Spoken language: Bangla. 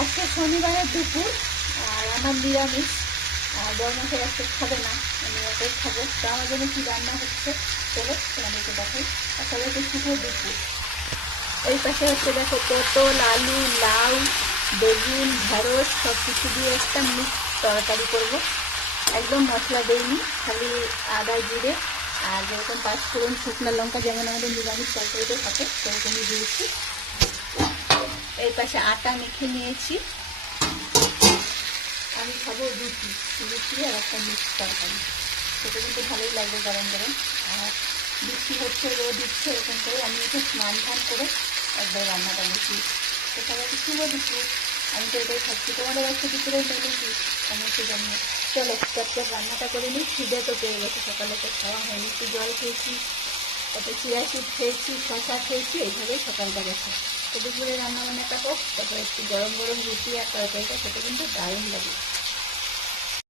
আজকে শনিবারের দুপুর, আর আমার নিরামিষ। আর বড়মাসের আজকে খাবে না, আমি একাই খাবো। তো আমার জন্য কী রান্না হচ্ছে চলো তোমাদেরকে দেখাই। আসলে তো শুভ দুপুর। এই পাশে হচ্ছে দেখো পটল, আলু, লাউ, বেগুন, ঢেঁড়স সব কিছু দিয়ে একটা মিক্স তরকারি করবো। একদম মশলা দেইনি, খালি আদা জিরে আর যেরকম পাঁচফোড়ন শুকনো লঙ্কা যেমন আমাদের নিরামিষ তরকারিতে থাকে সেরকমই দিয়েছি। এই পাশে আটা মেখে নিয়েছি। আমি খাবো রুটি, রুটি আর একটা মিক্স তরকারি। সেটা কিন্তু ভালোই লাগবে গরম গরম। আর বৃষ্টি হচ্ছে, রোদ দিচ্ছে, এরকম করে আমি একটু স্নান ধান করে একবার রান্নাটা বসি। তো সবাইকে শুভ দুপুর। আমি তো এটাই খাচ্ছি, তোমাদের আজকে দুপুরে মেনু কি আমি একটু জানিয়ে। চলো চটচট রান্নাটা করে নিই, খিদে তো পেয়ে গেছে, সকালে তো খাওয়া হয়নি। একটু জল খেয়েছি, কত চিয়া সিড খেয়েছি, শশা খেয়েছি, এইভাবেই সকালটা গেছে। তো দুপুরে রান্না বান্নাটা হোক, তারপরে একটু গরম গরম রুটি আর তরকারিটা খেতে কিন্তু দারুণ লাগে।